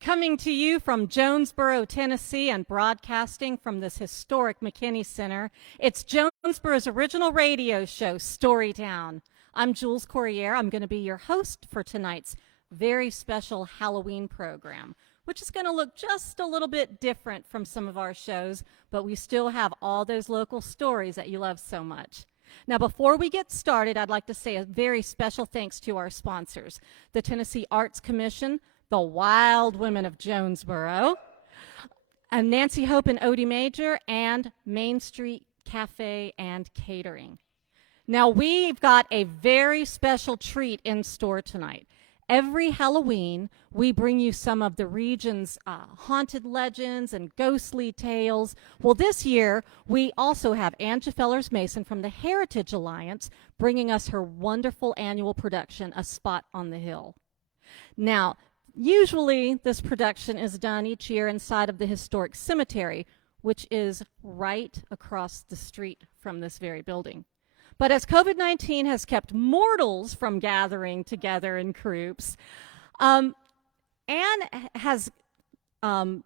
Coming to you from Jonesborough, Tennessee, and broadcasting from this historic McKinney Center, it's Jonesborough's original radio show, StoryTown. I'm Jules Corriere. I'm going to be your host for tonight's very special Halloween program, which is going to look just a little bit different from some of our shows, but we still have all those local stories that you love so much. Now, before we get started, I'd like to say a very special thanks to our sponsors, the Tennessee Arts Commission, the Wild Women of Jonesborough, and Nancy Hope and Odie Major, and Main Street Cafe and Catering. Now, we've got a very special treat in store tonight. Every Halloween, we bring you some of the region's haunted legends and ghostly tales. Well, this year, we also have Angie Fellers-Mason from the Heritage Alliance bringing us her wonderful annual production, A Spot on the Hill. Now, usually, this production is done each year inside of the historic cemetery, which is right across the street from this very building. But as COVID-19 has kept mortals from gathering together in groups, Anne has gone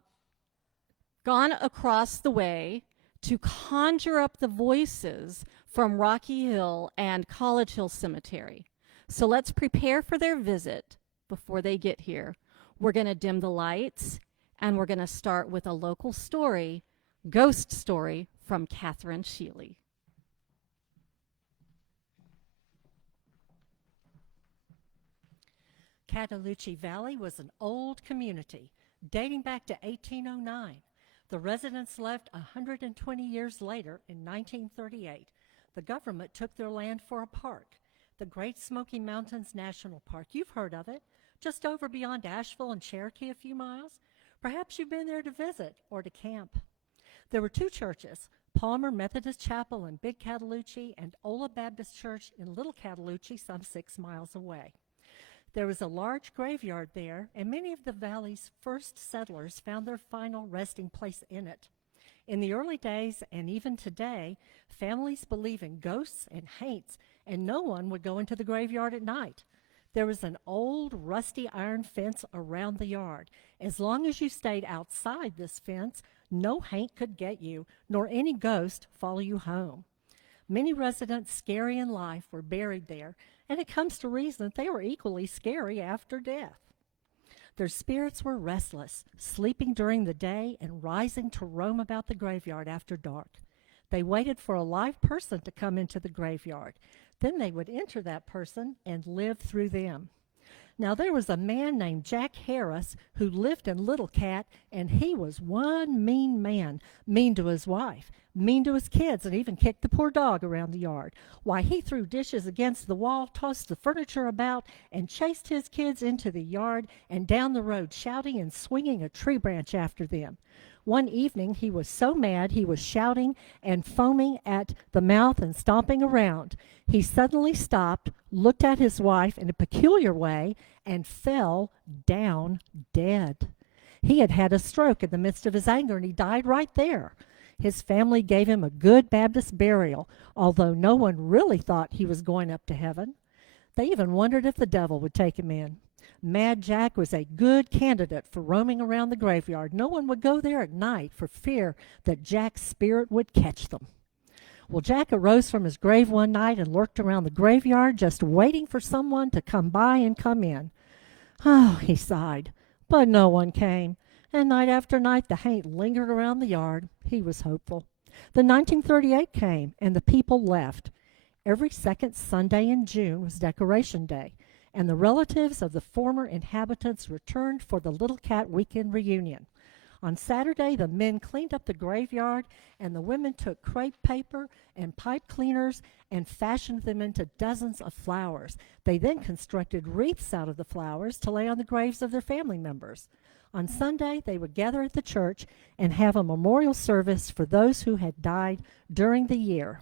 across the way to conjure up the voices from Rocky Hill and College Hill Cemetery. So let's prepare for their visit before they get here. We're going to dim the lights, and we're going to start with a local story, ghost story from Catherine Sheely. Cataloochee Valley was an old community dating back to 1809. The residents left 120 years later in 1938. The government took their land for a park, the Great Smoky Mountains National Park. You've heard of it, just over beyond Asheville and Cherokee a few miles. Perhaps you've been there to visit or to camp. There were two churches, Palmer Methodist Chapel in Big Cataloochee and Ola Baptist Church in Little Cataloochee, some 6 miles away. There was a large graveyard there, and many of the valley's first settlers found their final resting place in it. In the early days, and even today, families believe in ghosts and haunts, and no one would go into the graveyard at night. There was an old, rusty iron fence around the yard. As long as you stayed outside this fence, no haunt could get you, nor any ghost follow you home. Many residents, scary in life, were buried there, and it comes to reason that they were equally scary after death. Their spirits were restless, sleeping during the day and rising to roam about the graveyard after dark. They waited for a live person to come into the graveyard. Then they would enter that person and live through them. Now, there was a man named Jack Harris who lived in Little Cat, and he was one mean man, mean to his wife, mean to his kids, and even kicked the poor dog around the yard. Why, he threw dishes against the wall, tossed the furniture about, and chased his kids into the yard and down the road, shouting and swinging a tree branch after them. One evening, he was so mad he was shouting and foaming at the mouth and stomping around. He suddenly stopped, looked at his wife in a peculiar way, and fell down dead. He had had a stroke in the midst of his anger, and he died right there. His family gave him a good Baptist burial, although no one really thought he was going up to heaven. They even wondered if the devil would take him in. Mad Jack was a good candidate for roaming around the graveyard. No one would go there at night for fear that Jack's spirit would catch them. Well, Jack arose from his grave one night and lurked around the graveyard, just waiting for someone to come by and come in. Oh, he sighed, but no one came. And night after night, the haunt lingered around the yard. He was hopeful. Then 1938 came, and the people left. Every second Sunday in June was Decoration Day, and the relatives of the former inhabitants returned for the Little Cat weekend reunion. On Saturday, the men cleaned up the graveyard, and the women took crepe paper and pipe cleaners and fashioned them into dozens of flowers. They then constructed wreaths out of the flowers to lay on the graves of their family members. On Sunday, they would gather at the church and have a memorial service for those who had died during the year.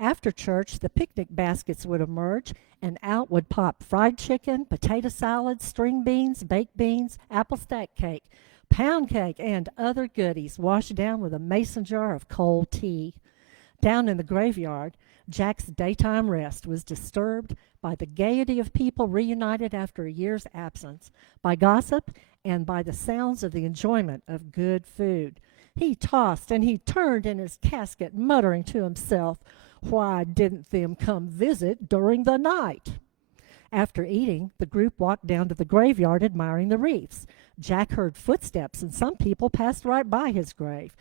After church, the picnic baskets would emerge, and out would pop fried chicken, potato salad, string beans, baked beans, apple stack cake, pound cake, and other goodies washed down with a mason jar of cold tea. Down in the graveyard, Jack's daytime rest was disturbed by the gaiety of people reunited after a year's absence, by gossip, and by the sounds of the enjoyment of good food. He tossed and he turned in his casket, muttering to himself, "Why didn't them come visit during the night?" After eating, the group walked down to the graveyard admiring the wreaths. Jack heard footsteps, and some people passed right by his grave.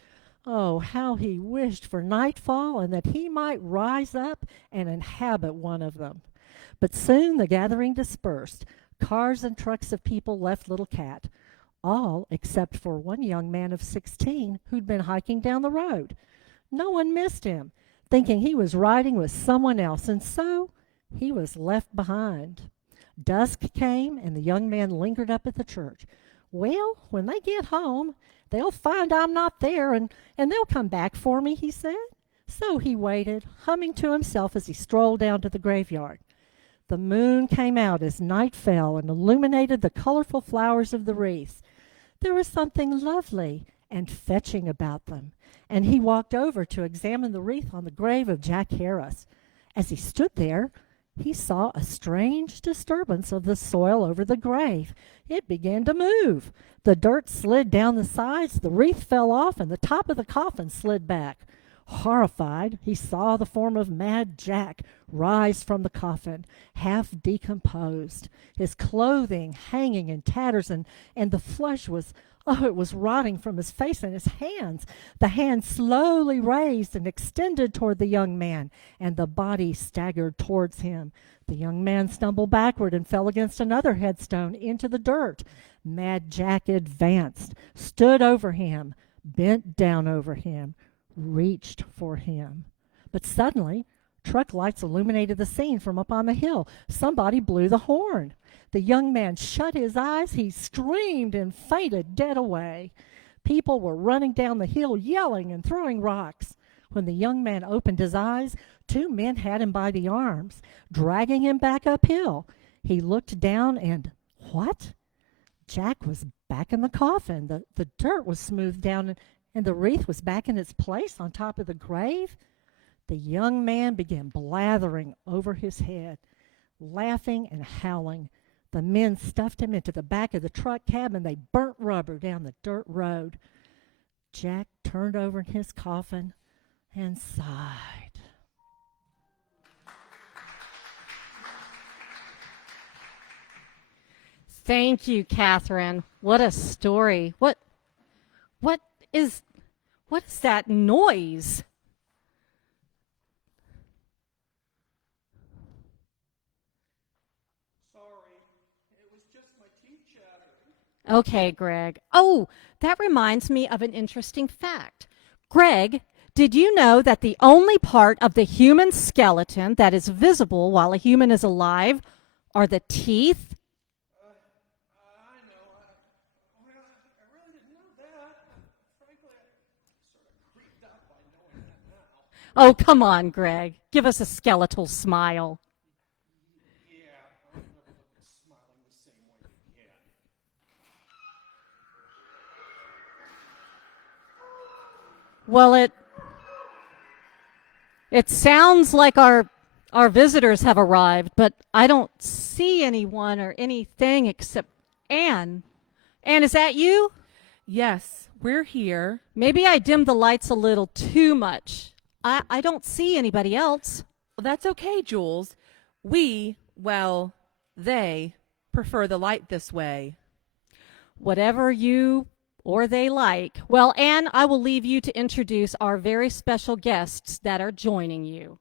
Oh, how he wished for nightfall and that he might rise up and inhabit one of them. But soon the gathering dispersed. Cars and trucks of people left Little Cat, all except for one young man of 16 who'd been hiking down the road. No one missed him, thinking he was riding with someone else, and so he was left behind. Dusk came, and the young man lingered up at the church. "Well, when they get home, they'll find I'm not there, and they'll come back for me," he said. So he waited, humming to himself as he strolled down to the graveyard. The moon came out as night fell and illuminated the colorful flowers of the wreaths. There was something lovely and fetching about them, and he walked over to examine the wreath on the grave of Jack Harris. As he stood there, he saw a strange disturbance of the soil over the grave. It began to move. The dirt slid down the sides, the wreath fell off, and the top of the coffin slid back. Horrified, he saw the form of Mad Jack rise from the coffin, half decomposed, his clothing hanging in tatters, and the flesh was, it was rotting from his face and his hands. The hands slowly raised and extended toward the young man, and the body staggered towards him. The young man stumbled backward and fell against another headstone into the dirt. Mad Jack advanced, stood over him, bent down over him, reached for him. But suddenly, truck lights illuminated the scene from up on the hill. Somebody blew the horn. The young man shut his eyes. He screamed and fainted dead away. People were running down the hill, yelling and throwing rocks. When the young man opened his eyes, two men had him by the arms, dragging him back uphill. He looked down and, what? Jack was back in the coffin. The dirt was smoothed down, and the wreath was back in its place on top of the grave. The young man began blathering over his head, laughing and howling. The men stuffed him into the back of the truck cab, and they burnt rubber down the dirt road. Jack turned over in his coffin and sighed. Thank you, Catherine. What a story. What is that noise? Sorry, it was just my teeth chattering. Okay, Greg. Oh, that reminds me of an interesting fact. Greg, did you know that the only part of the human skeleton that is visible while a human is alive are the teeth? I know. I really didn't know that. Frankly, I'm sort of creeped out by knowing that now. Oh, come on, Greg. Give us a skeletal smile. Yeah, I've never looked at smiling the same way again. Well, it sounds like our visitors have arrived, but I don't see anyone or anything except Anne. Anne, is that you? Yes, we're here. Maybe I dimmed the lights a little too much. I don't see anybody else. Well, that's okay, Jules. They prefer the light this way. Whatever you or they like. Well, Anne, I will leave you to introduce our very special guests that are joining you.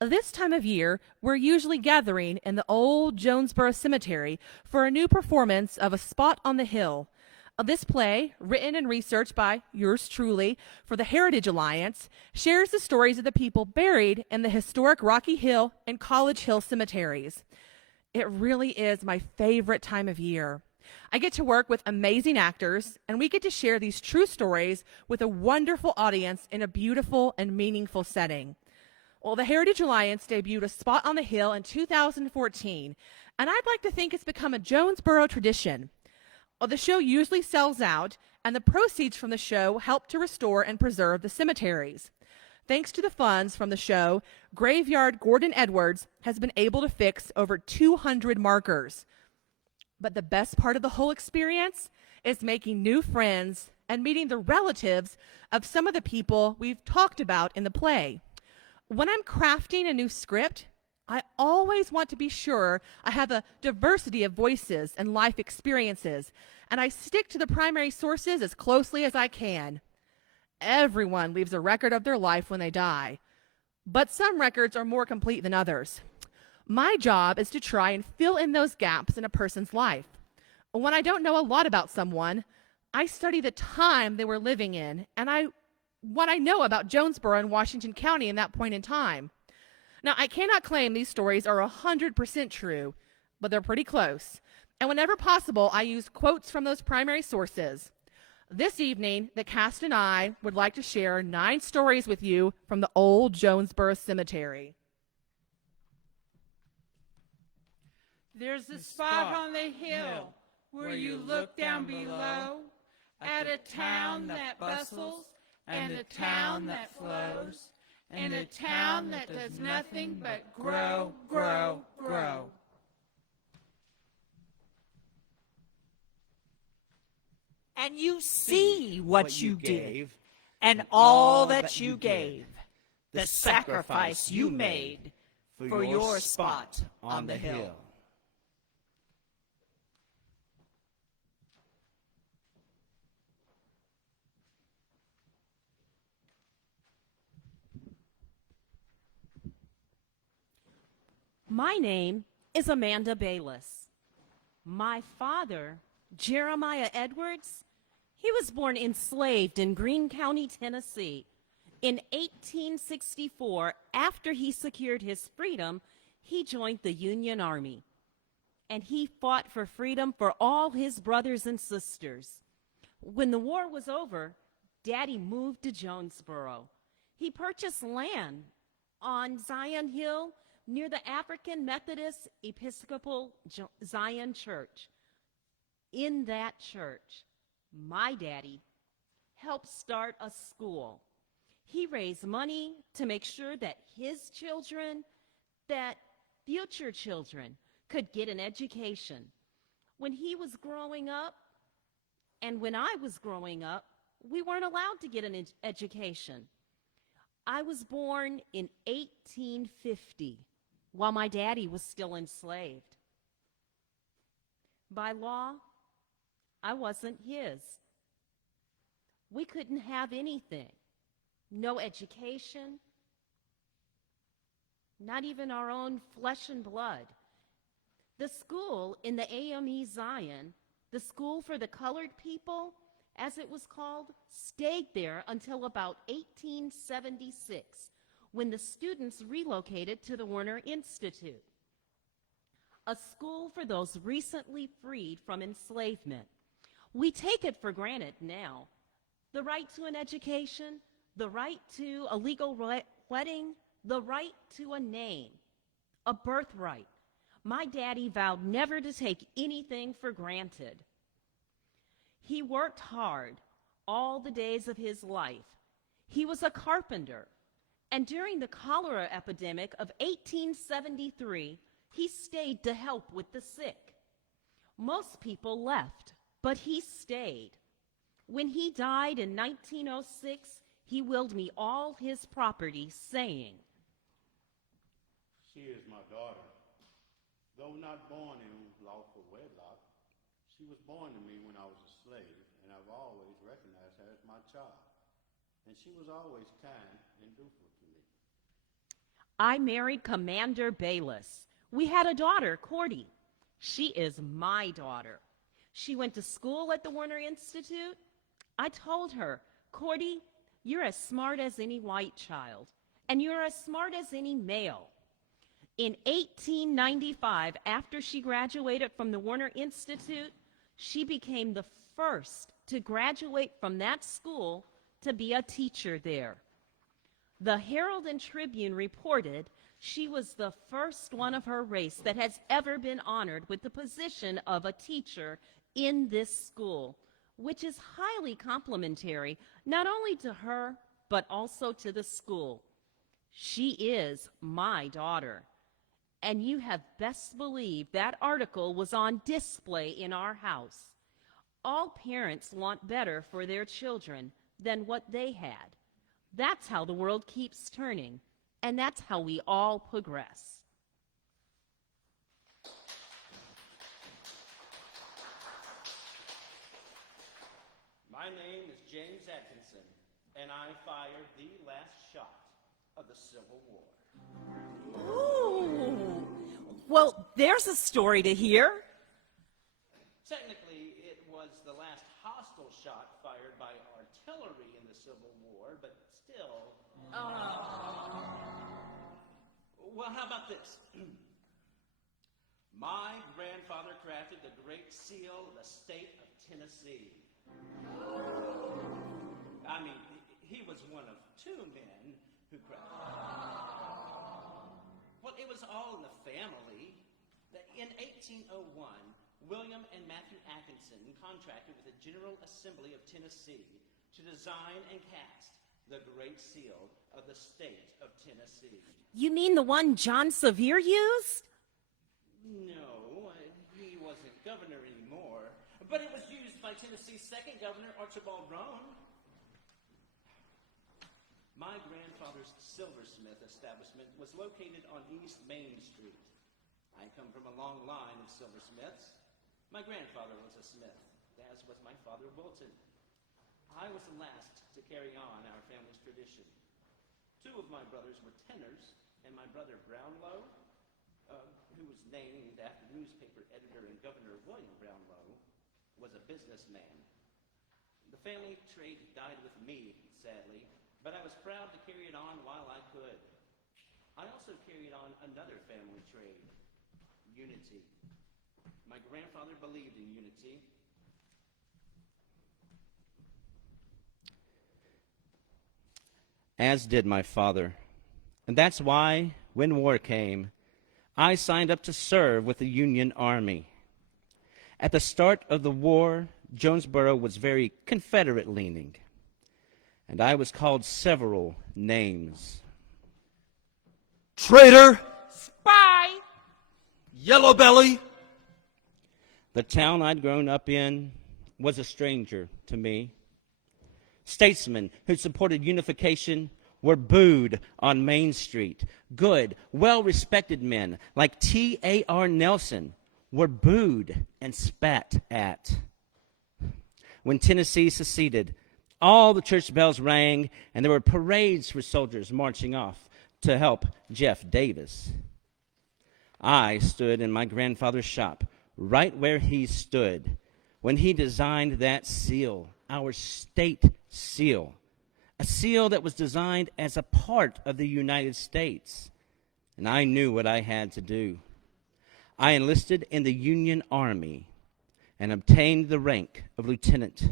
This time of year, we're usually gathering in the old Jonesborough Cemetery for a new performance of A Spot on the Hill. This play, written and researched by yours truly for the Heritage Alliance, shares the stories of the people buried in the historic Rocky Hill and College Hill cemeteries. It really is my favorite time of year. I get to work with amazing actors, and we get to share these true stories with a wonderful audience in a beautiful and meaningful setting. Well, the Heritage Alliance debuted A Spot on the Hill in 2014, and I'd like to think it's become a Jonesborough tradition. Well, the show usually sells out, and the proceeds from the show help to restore and preserve the cemeteries. Thanks to the funds from the show, Graveyard Gordon Edwards has been able to fix over 200 markers. But the best part of the whole experience is making new friends and meeting the relatives of some of the people we've talked about in the play. When I'm crafting a new script, I always want to be sure I have a diversity of voices and life experiences, and I stick to the primary sources as closely as I can. Everyone leaves a record of their life when they die, but some records are more complete than others. My job is to try and fill in those gaps in a person's life. When I don't know a lot about someone, I study the time they were living in and what I know about Jonesborough and Washington County in that point in time. Now, I cannot claim these stories are 100% true, but they're pretty close. And whenever possible, I use quotes from those primary sources. This evening, the cast and I would like to share 9 stories with you from the old Jonesborough Cemetery. There's a spot on the hill where you look down below at a town that bustles and a town that flows and a town that does nothing but grow, grow, grow. And you see what you gave, and all that you gave, the sacrifice you made for your spot on the hill. My name is Amanda Bayless. My father, Jeremiah Edwards, he was born enslaved in Greene County, Tennessee. In 1864, after he secured his freedom, he joined the Union Army. And he fought for freedom for all his brothers and sisters. When the war was over, Daddy moved to Jonesborough. He purchased land on Zion Hill near the African Methodist Episcopal Zion Church. In that church, my daddy helped start a school. He raised money to make sure that his children, that future children, could get an education. When he was growing up, and when I was growing up, we weren't allowed to get an education. I was born in 1850, while my daddy was still enslaved. By law, I wasn't his. We couldn't have anything. No education, not even our own flesh and blood. The school in the AME Zion, the school for the colored people, as it was called, stayed there until about 1876, when the students relocated to the Warner Institute, a school for those recently freed from enslavement. We take it for granted now. The right to an education, the right to a legal wedding, the right to a name, a birthright. My daddy vowed never to take anything for granted. He worked hard all the days of his life. He was a carpenter, and during the cholera epidemic of 1873, he stayed to help with the sick. Most people left, but he stayed. When he died in 1906, he willed me all his property, saying, "She is my daughter. Though not born in lawful wedlock, she was born to me when I was a slave, and I've always recognized her as my child. And she was always kind and dutiful to me." I married Commander Bayless. We had a daughter, Cordy. She is my daughter. She went to school at the Warner Institute. I told her, "Cordy, you're as smart as any white child, and you're as smart as any male." In 1895, after she graduated from the Warner Institute, she became the first to graduate from that school to be a teacher there. The Herald and Tribune reported she was the first one of her race that has ever been honored with the position of a teacher in this school, which is highly complimentary not only to her, but also to the school. She is my daughter. And you have best believed that article was on display in our house. All parents want better for their children than what they had. That's how the world keeps turning, and that's how we all progress. My name is James Atkinson, and I fired the last shot of the Civil War. Ooh. Well, there's a story to hear. Technically, it was the last hostile shot fired by artillery in the Civil War, but still. Well, how about this? My grandfather crafted the Great Seal of the state of Tennessee. I mean, he was one of two men who crafted it. Well, it was all in the family. In 1801, William and Matthew Atkinson contracted with the General Assembly of Tennessee to design and cast the Great Seal of the state of Tennessee. You mean the one John Sevier used? No, he wasn't governor anymore, but it was used by Tennessee's second governor, Archibald Roane. My grandfather's silversmith establishment was located on East Main Street. I come from a long line of silversmiths. My grandfather was a smith, as was my father, Wilton. I was the last to carry on our family's tradition. Two of my brothers were tenors, and my brother Brownlow, who was named after newspaper editor and Governor William Brownlow, was a businessman. The family trade died with me, sadly, but I was proud to carry it on while I could. I also carried on another family trade, unity. My grandfather believed in unity. As did my father. And that's why, when war came, I signed up to serve with the Union Army. At the start of the war, Jonesborough was very Confederate-leaning, and I was called several names. Traitor! Spy! Yellow belly! The town I'd grown up in was a stranger to me. Statesmen who supported unification were booed on Main Street. Good, well-respected men like T.A.R. Nelson were booed and spat at. When Tennessee seceded, all the church bells rang, and there were parades for soldiers marching off to help Jeff Davis. I stood in my grandfather's shop, right where he stood, when he designed that seal, our state seal, a seal that was designed as a part of the United States. And I knew what I had to do. I enlisted in the Union Army and obtained the rank of lieutenant.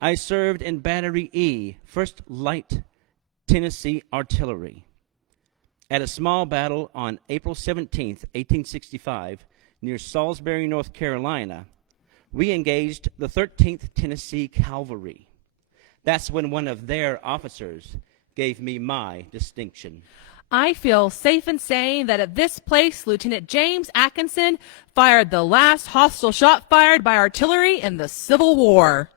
I served in Battery E, 1st Light Tennessee Artillery. At a small battle on April 17th, 1865, near Salisbury, North Carolina, we engaged the 13th Tennessee Cavalry. That's when one of their officers gave me my distinction. I feel safe in saying that at this place, Lieutenant James Atkinson fired the last hostile shot fired by artillery in the Civil War.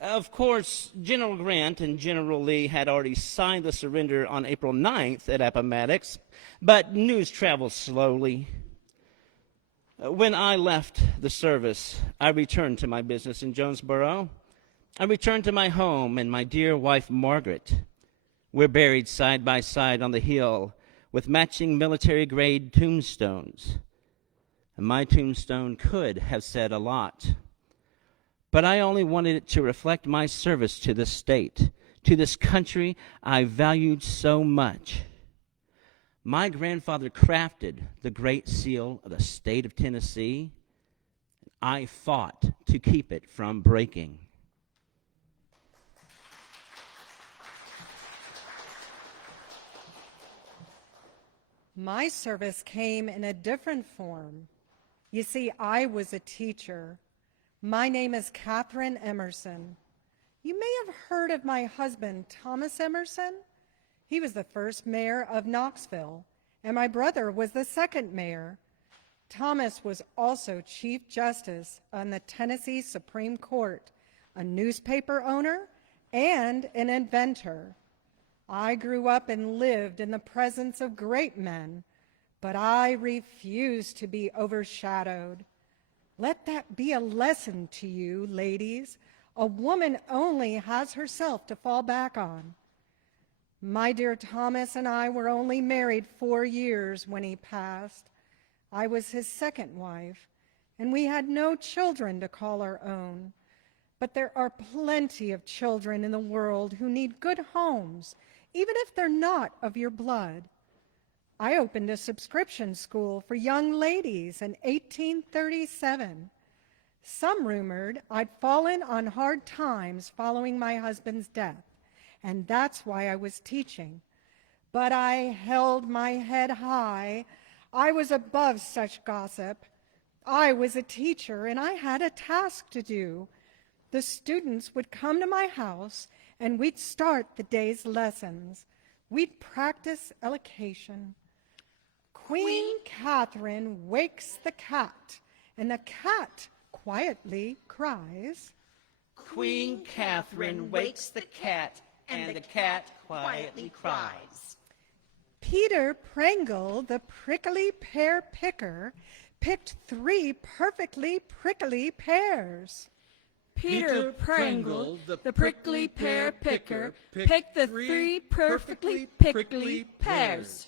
Of course, General Grant and General Lee had already signed the surrender on April 9th at Appomattox, but news traveled slowly. When I left the service, I returned to my business in Jonesborough. I returned to my home and my dear wife, Margaret. We're buried side by side on the hill with matching military-grade tombstones. And my tombstone could have said a lot, but I only wanted it to reflect my service to this state, to this country I valued so much. My grandfather crafted the Great Seal of the state of Tennessee. I fought to keep it from breaking. My service came in a different form. You see, I was a teacher. My name is Catherine Emerson. You may have heard of my husband, Thomas Emerson. He was the first mayor of Knoxville, and my brother was the second mayor. Thomas was also Chief Justice on the Tennessee Supreme Court, a newspaper owner, and an inventor. I grew up and lived in the presence of great men, but I refuse to be overshadowed. Let that be a lesson to you, ladies. A woman only has herself to fall back on. My dear Thomas and I were only married 4 years when he passed. I was his second wife, and we had no children to call our own. But there are plenty of children in the world who need good homes, even if they're not of your blood. I opened a subscription school for young ladies in 1837. Some rumored I'd fallen on hard times following my husband's death, and that's why I was teaching. But I held my head high. I was above such gossip. I was a teacher, and I had a task to do. The students would come to my house, and we'd start the day's lessons. We'd practice elocution. Queen Catherine wakes the cat, and the cat quietly cries. Queen Catherine wakes the cat, and the cat quietly cries. Peter Pringle, the prickly pear picker, picked 3 perfectly prickly pears. Peter Pringle, the prickly pear picker, picked the 3 perfectly prickly pears.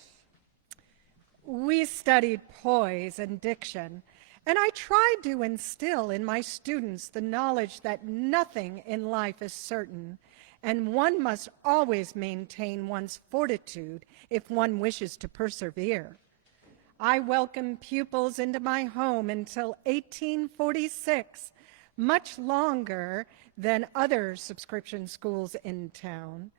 We studied poise and diction, and I tried to instill in my students the knowledge that nothing in life is certain, and one must always maintain one's fortitude if one wishes to persevere. I welcomed pupils into my home until 1846, much longer than other subscription schools in town.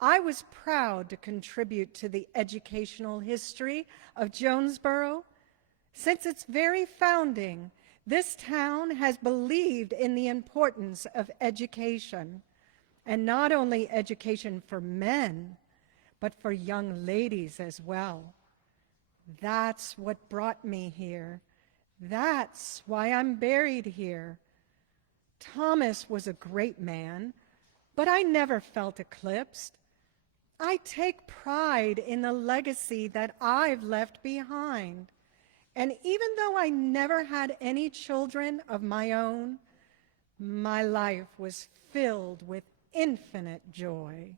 I was proud to contribute to the educational history of Jonesborough. Since its very founding, this town has believed in the importance of education, and not only education for men, but for young ladies as well. That's what brought me here. That's why I'm buried here. Thomas was a great man, but I never felt eclipsed. I take pride in the legacy that I've left behind. And even though I never had any children of my own, my life was filled with infinite joy.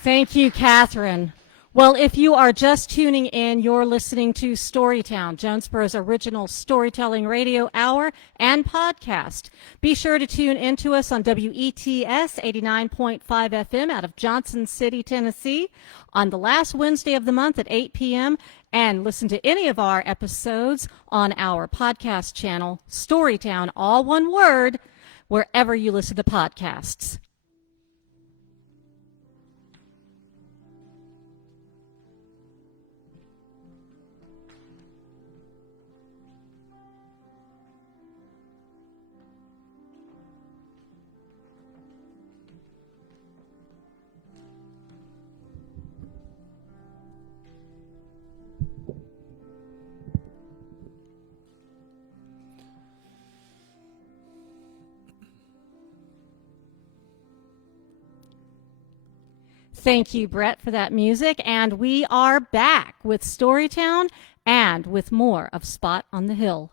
Thank you, Catherine. Well, if you are just tuning in, you're listening to StoryTown, Jonesborough's original storytelling radio hour and podcast. Be sure to tune into us on WETS 89.5 FM out of Johnson City, Tennessee, on the last Wednesday of the month at 8 p.m., and listen to any of our episodes on our podcast channel, StoryTown, all one word, wherever you listen to podcasts. Thank you, Brett, for that music. And we are back with Storytown and with more of Spot on the Hill.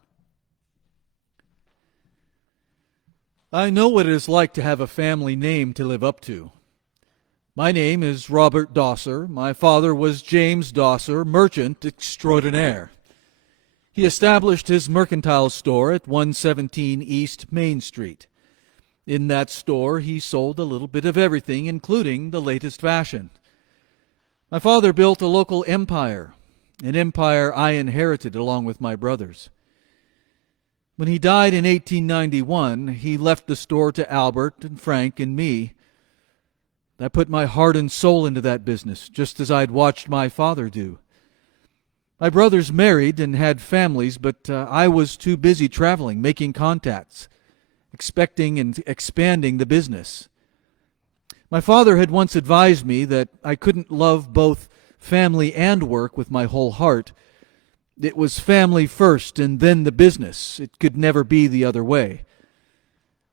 I know what it is like to have a family name to live up to. My name is Robert Dosser. My father was James Dosser, merchant extraordinaire. He established his mercantile store at 117 East Main Street. In that store, he sold a little bit of everything, including the latest fashion. My father built a local empire, an empire I inherited along with my brothers. When he died in 1891, he left the store to Albert and Frank and me. I put my heart and soul into that business, just as I'd watched my father do. My brothers married and had families, but I was too busy traveling, making contacts, expecting and expanding the business. My father had once advised me that I couldn't love both family and work with my whole heart. It was family first and then the business. It could never be the other way.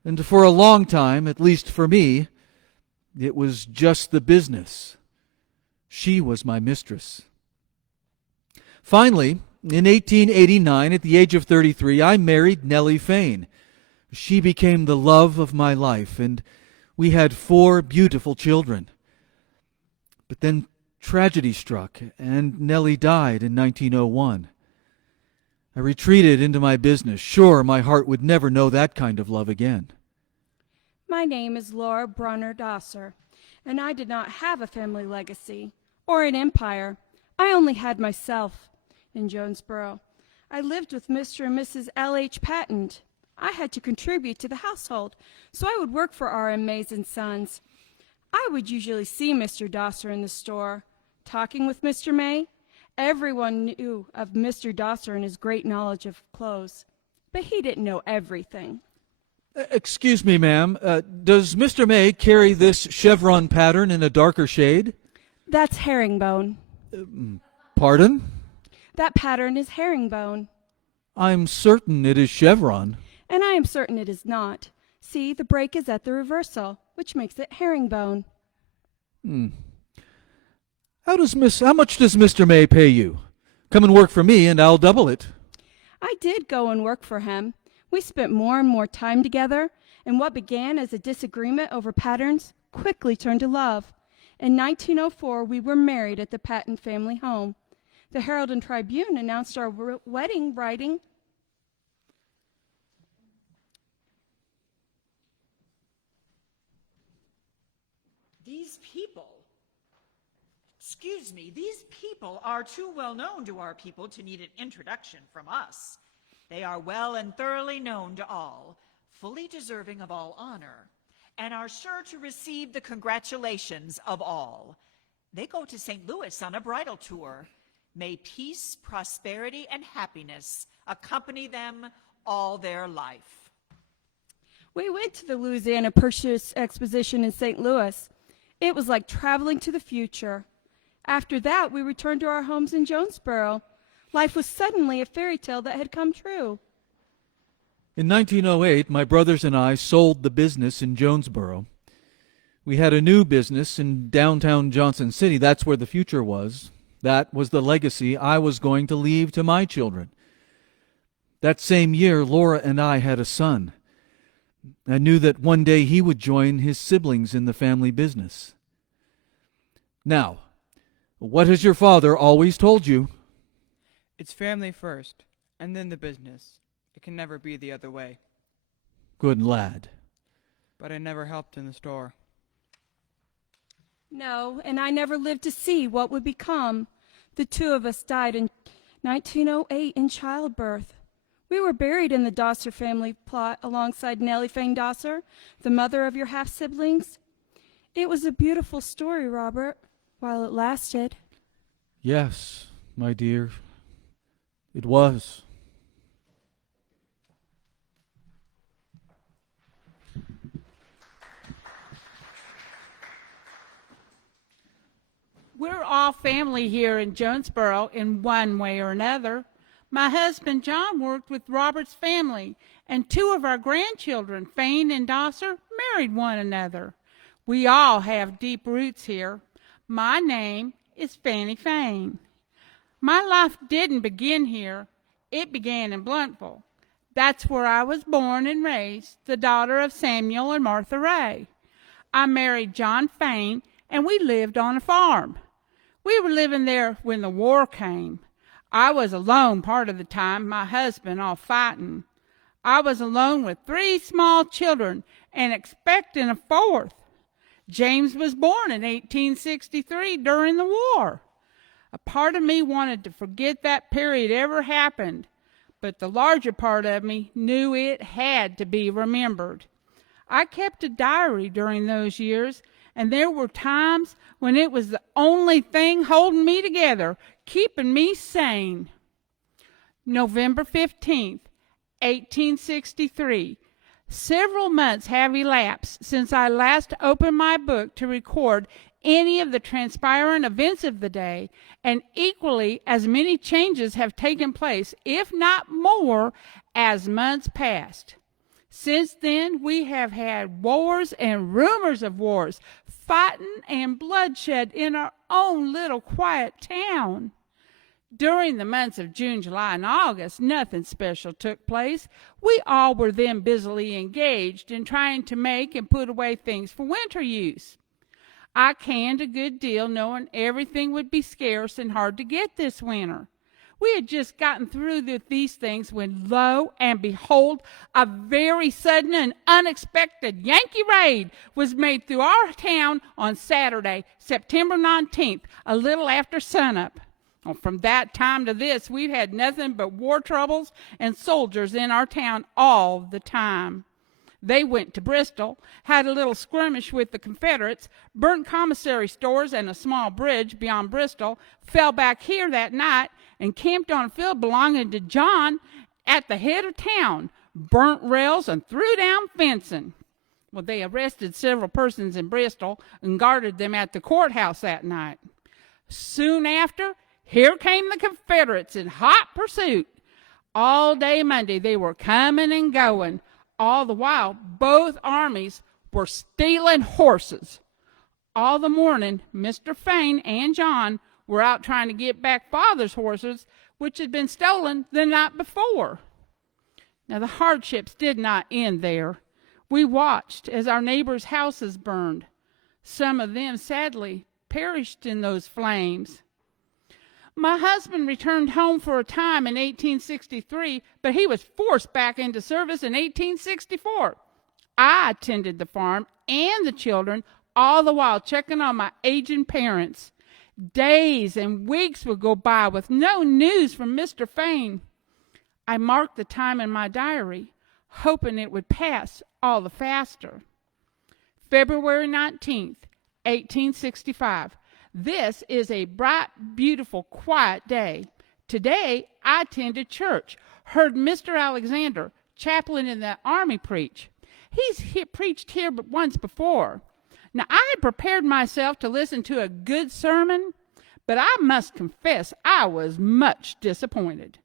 And for a long time, at least for me, it was just the business. She was my mistress. Finally, in 1889, at the age of 33, I married Nellie Fain. She became the love of my life, and we had 4 beautiful children. But then tragedy struck, and Nellie died in 1901. I retreated into my business, sure my heart would never know that kind of love again. My name is Laura Brunner Dosser, and I did not have a family legacy or an empire. I only had myself in Jonesborough. I lived with Mr. and Mrs. L.H. Patton. I had to contribute to the household, so I would work for R.M. Mays and Sons. I would usually see Mr. Dosser in the store, talking with Mr. May. Everyone knew of Mr. Dosser and his great knowledge of clothes, but he didn't know everything. Excuse me, ma'am. Does Mr. May carry this chevron pattern in a darker shade? That's herringbone. Pardon? That pattern is herringbone. I'm certain it is chevron. And I am certain it is not. See, the break is at the reversal, which makes it herringbone. How much does Mr. May pay you? Come and work for me, and I'll double it. I did go and work for him. We spent more and more time together, and what began as a disagreement over patterns quickly turned to love. In 1904, we were married at the Patton family home. The Herald and Tribune announced our wedding writing, These people are too well known to our people to need an introduction from us. They are well and thoroughly known to all, fully deserving of all honor, and are sure to receive the congratulations of all. They go to St. Louis on a bridal tour. May peace, prosperity, and happiness accompany them all their life. We went to the Louisiana Purchase Exposition in St. Louis. It was like traveling to the future. After that, we returned to our homes in Jonesborough. Life was suddenly a fairy tale that had come true. In 1908, my brothers and I sold the business in Jonesborough. We had a new business in downtown Johnson City. That's where the future was. That was the legacy I was going to leave to my children. That same year, Laura and I had a son. I knew that one day he would join his siblings in the family business. Now, what has your father always told you? It's family first, and then the business. It can never be the other way. Good lad. But I never helped in the store. No, and I never lived to see what would become. The 2 of us died in 1908 in childbirth. We were buried in the Dosser family plot alongside Nellie Fain Dosser, the mother of your half-siblings. It was a beautiful story, Robert, while it lasted. Yes, my dear, it was. We're all family here in Jonesborough in one way or another. My husband John worked with Robert's family, and 2 of our grandchildren, Fain and Dosser, married one another. We all have deep roots here. My name is Fanny Fain. My life didn't begin here. It began in Blunteville. That's where I was born and raised, the daughter of Samuel and Martha Ray. I married John Fain, and we lived on a farm. We were living there when the war came. I was alone part of the time, my husband all fighting. I was alone with 3 small children and expecting a 4th. James was born in 1863 during the war. A part of me wanted to forget that period ever happened, but the larger part of me knew it had to be remembered. I kept a diary during those years, and there were times when it was the only thing holding me together, keeping me sane. November 15th, 1863. Several months have elapsed since I last opened my book to record any of the transpiring events of the day, and equally as many changes have taken place, if not more, as months passed. Since then, we have had wars and rumors of wars, fighting and bloodshed in our own little quiet town. During the months of June, July, and August, nothing special took place. We all were then busily engaged in trying to make and put away things for winter use. I canned a good deal, knowing everything would be scarce and hard to get this winter. We had just gotten through these things when, lo and behold, a very sudden and unexpected Yankee raid was made through our town on Saturday, September 19th, a little after sunup. Well, from that time to this, we've had nothing but war troubles and soldiers in our town all the time. They went to Bristol, had a little skirmish with the Confederates, burnt commissary stores and a small bridge beyond Bristol, fell back here that night, and camped on a field belonging to John at the head of town, burnt rails and threw down fencing. Well, they arrested several persons in Bristol and guarded them at the courthouse that night. Soon after, here came the Confederates in hot pursuit. All day Monday they were coming and going. All the while, both armies were stealing horses. All the morning, Mr. Fane and John were out trying to get back Father's horses, which had been stolen the night before. Now, the hardships did not end there. We watched as our neighbors' houses burned. Some of them, sadly, perished in those flames. My husband returned home for a time in 1863, but he was forced back into service in 1864. I attended the farm and the children, all the while checking on my aging parents. Days and weeks would go by with no news from Mr. Fane. I marked the time in my diary, hoping it would pass all the faster. February 19th, 1865. This is a bright, beautiful, quiet day. Today, I attended church, heard Mr. Alexander, chaplain in the army, preach. He's preached here but once before. Now, I had prepared myself to listen to a good sermon, but I must confess I was much disappointed.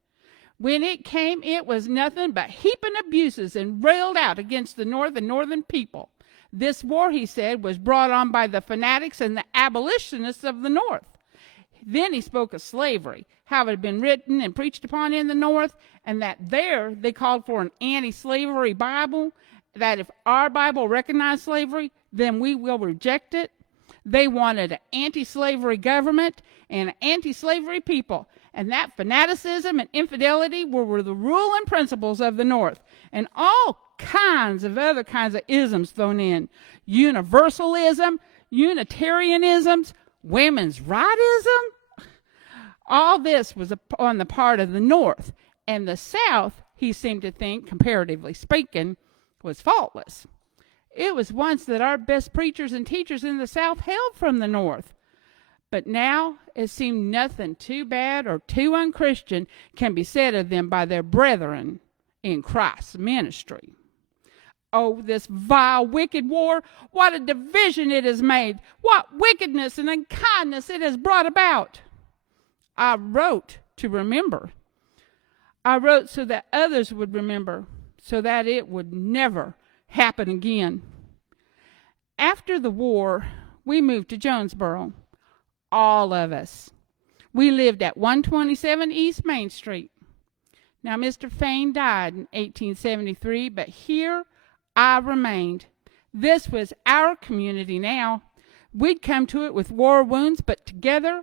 When it came, it was nothing but heaping abuses and railed out against the North and Northern people. This war, he said, was brought on by the fanatics and the abolitionists of the North. Then he spoke of slavery, how it had been written and preached upon in the North, and that there they called for an anti-slavery Bible, that if our Bible recognized slavery, then we will reject it. They wanted an anti-slavery government and an anti-slavery people, and that fanaticism and infidelity were the ruling principles of the North, and all kinds of other kinds of isms thrown in. Universalism, Unitarianisms, women's rightism. All this was on the part of the North, and the South, he seemed to think, comparatively speaking, was faultless. It was once that our best preachers and teachers in the South hailed from the North. But now it seemed nothing too bad or too unchristian can be said of them by their brethren in Christ's ministry. Oh, this vile, wicked war, what a division it has made, what wickedness and unkindness it has brought about. I wrote to remember. I wrote so that others would remember, so that it would never happen again. After the war, we moved to Jonesborough, all of us. We lived at 127 East Main Street. Now, Mr. Fane died in 1873, but here I remained. This was our community now. We'd come to it with war wounds, but together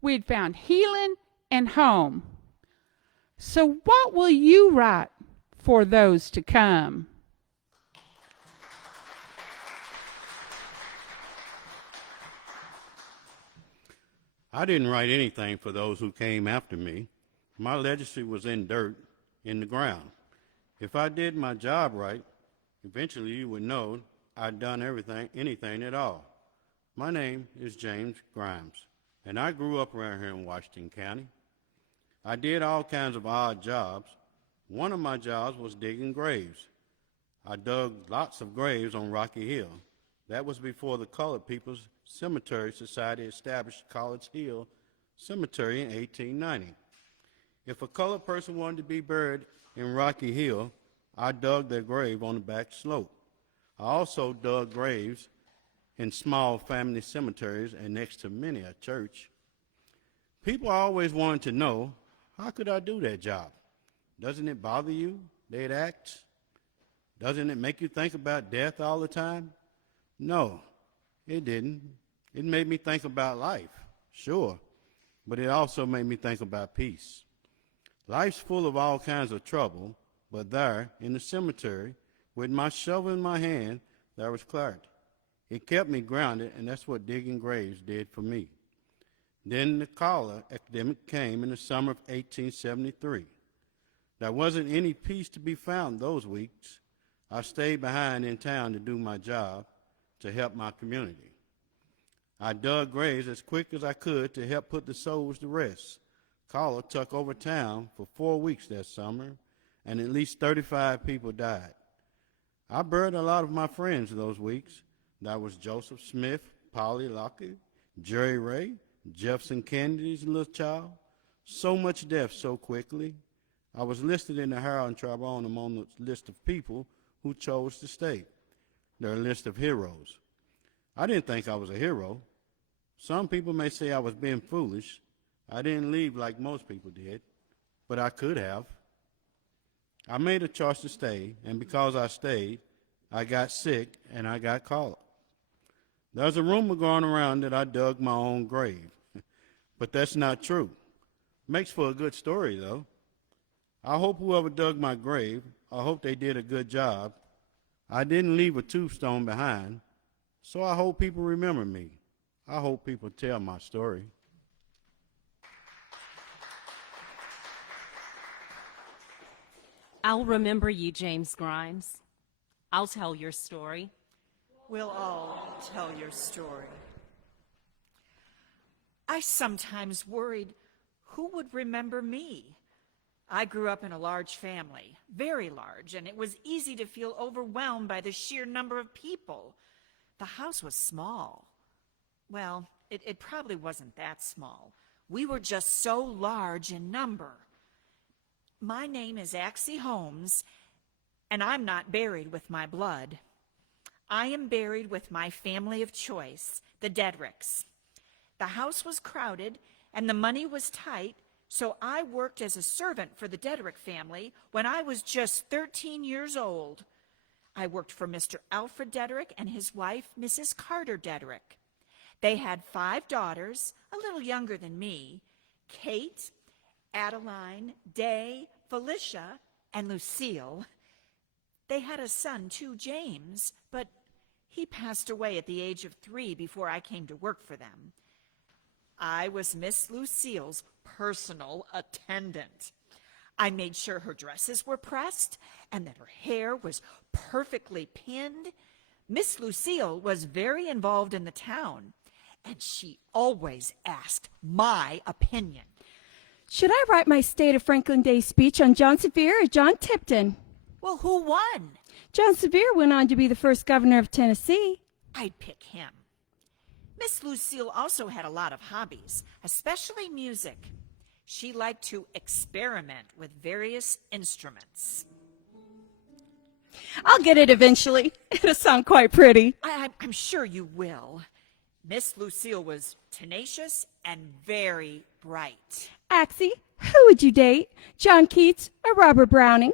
we'd found healing and home. So what will you write for those to come? I didn't write anything for those who came after me. My legacy was in dirt, in the ground. If I did my job right, eventually you would know I'd done anything at all. My name is James Grimes. and I grew up around here in Washington County. I did all kinds of odd jobs. One of my jobs was digging graves. I dug lots of graves on Rocky Hill. That was before the Colored People's Cemetery Society established College Hill Cemetery in 1890. If a colored person wanted to be buried in Rocky Hill, I dug their grave on the back slope. I also dug graves in small family cemeteries and next to many a church. People always wanted to know, how could I do that job? Doesn't it bother you? They'd ask. Doesn't it make you think about death all the time? No, it didn't. It made me think about life, sure, but it also made me think about peace. Life's full of all kinds of trouble, but there, in the cemetery, with my shovel in my hand, there was clarity. It kept me grounded, and that's what digging graves did for me. Then the cholera epidemic came in the summer of 1873. There wasn't any peace to be found those weeks. I stayed behind in town to do my job, to help my community. I dug graves as quick as I could to help put the souls to rest. Cholera took over town for 4 weeks that summer, and at least 35 people died. I buried a lot of my friends those weeks. That was Joseph Smith, Polly Lockett, Jerry Ray, Jefferson Kennedy's little child. So much death so quickly. I was listed in the Herald and Tribune among the list of people who chose to stay. Their list of heroes. I didn't think I was a hero. Some people may say I was being foolish. I didn't leave like most people did, but I could have. I made a choice to stay, and because I stayed, I got sick and I got cholera. There's a rumor going around that I dug my own grave, but that's not true. Makes for a good story, though. I hope whoever dug my grave, I hope they did a good job. I didn't leave a tombstone behind, so I hope people remember me. I hope people tell my story. I'll remember you, James Grimes. I'll tell your story. We'll all tell your story. I sometimes worried who would remember me. I grew up in a large family, very large, and it was easy to feel overwhelmed by the sheer number of people. The house was small. Well, it probably wasn't that small. We were just so large in number. My name is Axie Holmes, and I'm not buried with my blood. I am buried with my family of choice, the Dedricks. The house was crowded, and the money was tight, so I worked as a servant for the Dedrick family when I was just 13 years old. I worked for Mr. Alfred Dedrick and his wife, Mrs. Carter Dedrick. They had 5 daughters, a little younger than me, Kate, Adeline, Day, Felicia, and Lucille. They had a son, too, James, but he passed away at the age of 3 before I came to work for them. I was Miss Lucille's personal attendant. I made sure her dresses were pressed and that her hair was perfectly pinned. Miss Lucille was very involved in the town, and she always asked my opinion. Should I write my State of Franklin Day speech on John Sevier or John Tipton? Well, who won? John Sevier went on to be the first governor of Tennessee. I'd pick him. Miss Lucille also had a lot of hobbies, especially music. She liked to experiment with various instruments. I'll get it eventually. It'll sound quite pretty. I'm sure you will. Miss Lucille was tenacious and very bright. Axie, who would you date? John Keats or Robert Browning?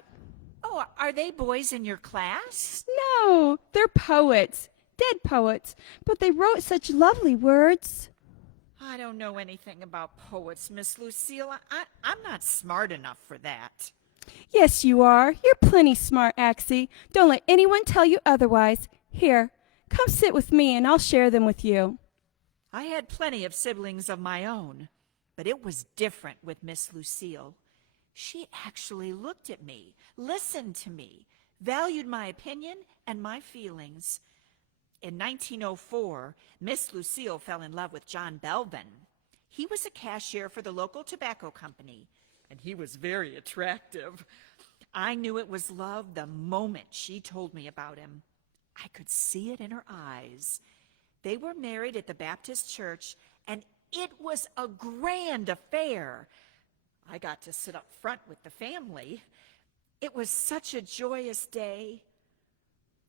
Oh, are they boys in your class? No, they're poets. Dead poets. But they wrote such lovely words. I don't know anything about poets, Miss Lucille. I'm not smart enough for that. Yes, you are. You're plenty smart, Axie. Don't let anyone tell you otherwise. Here, come sit with me and I'll share them with you. I had plenty of siblings of my own, but it was different with Miss Lucille. She actually looked at me, listened to me, valued my opinion and my feelings. In 1904, Miss Lucille fell in love with John Belvin. He was a cashier for the local tobacco company, and he was very attractive. I knew it was love the moment she told me about him. I could see it in her eyes. They were married at the Baptist church, and it was a grand affair. I got to sit up front with the family. It was such a joyous day,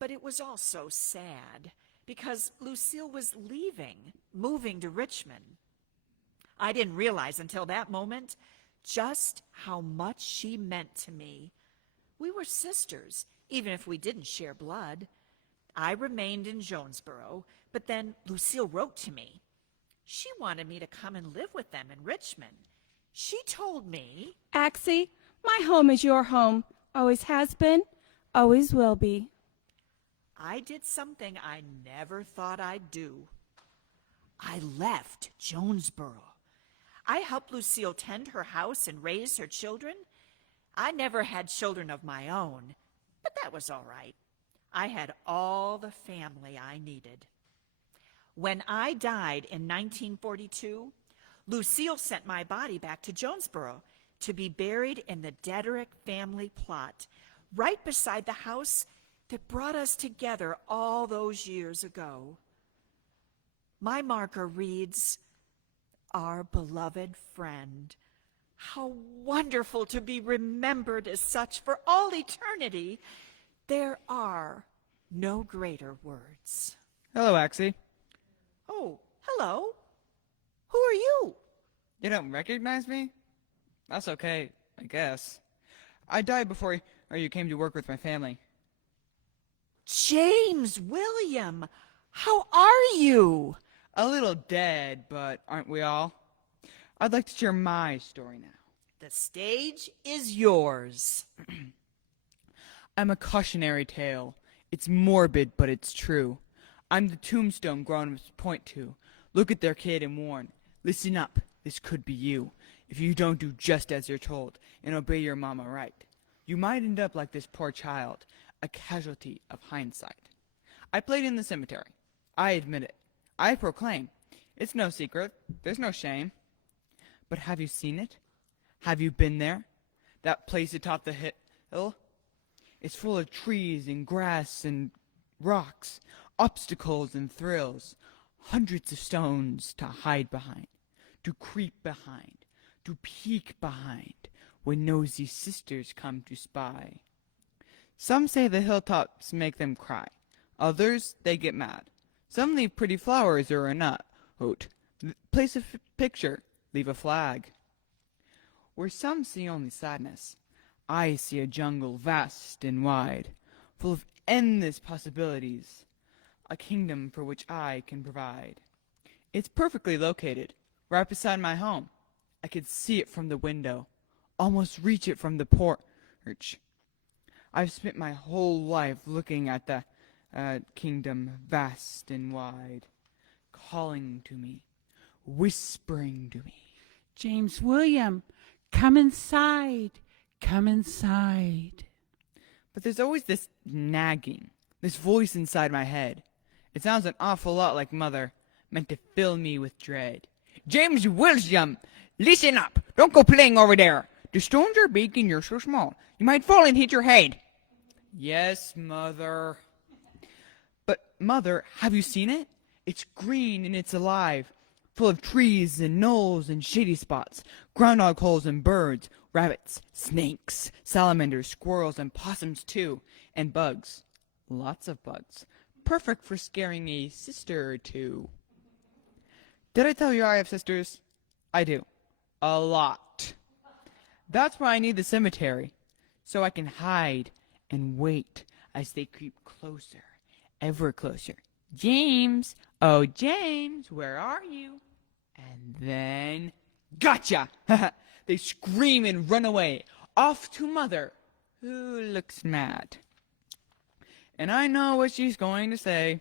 but it was also sad because Lucille was leaving, moving to Richmond. I didn't realize until that moment just how much she meant to me. We were sisters, even if we didn't share blood. I remained in Jonesborough, but then Lucille wrote to me. She wanted me to come and live with them in Richmond. She told me, Axie, my home is your home. Always has been, always will be. I did something I never thought I'd do. I left Jonesborough. I helped Lucille tend her house and raise her children. I never had children of my own, but that was all right. I had all the family I needed. When I died in 1942, Lucille sent my body back to Jonesborough to be buried in the Dederick family plot, right beside the house that brought us together all those years ago. My marker reads, "Our beloved friend." How wonderful to be remembered as such for all eternity. There are no greater words. Hello, Axie. Oh, hello. Who are you? You don't recognize me? That's okay, I guess. I died before you came to work with my family. James William, how are you? A little dead, but aren't we all? I'd like to share my story now. The stage is yours. I'm a cautionary tale. It's morbid, but it's true. I'm the tombstone grown-ups point to. Look at their kid and warn. Listen up, this could be you. If you don't do just as you're told and obey your mama right, you might end up like this poor child, a casualty of hindsight. I played in the cemetery. I admit it. I proclaim. It's no secret. There's no shame. But have you seen it? Have you been there? That place atop the hill? It's full of trees and grass and rocks, obstacles and thrills, hundreds of stones to hide behind, to creep behind, to peek behind, when nosy sisters come to spy. Some say the hilltops make them cry. Others, they get mad. Some leave pretty flowers or a nut. Place a picture, leave a flag. Where some see only sadness, I see a jungle vast and wide, full of endless possibilities, a kingdom for which I can provide. It's perfectly located, right beside my home. I could see it from the window, almost reach it from the porch. I've spent my whole life looking at the kingdom vast and wide, calling to me, whispering to me. James William, come inside. Come inside. But there's always this nagging, this voice inside my head. It sounds an awful lot like Mother, meant to fill me with dread. James William, listen up. Don't go playing over there. The stones are big and you're so small. You might fall and hit your head. Yes, Mother. But, Mother, have you seen it? It's green and it's alive, full of trees and knolls and shady spots, groundhog holes and birds, rabbits, snakes, salamanders, squirrels, and possums too, and bugs. Lots of bugs. Perfect for scaring a sister or two. Did I tell you I have sisters? I do. A lot. That's why I need the cemetery, so I can hide and wait as they creep closer, ever closer. James! Oh, James, where are you? And then, gotcha! They scream and run away, off to Mother, who looks mad. And I know what she's going to say.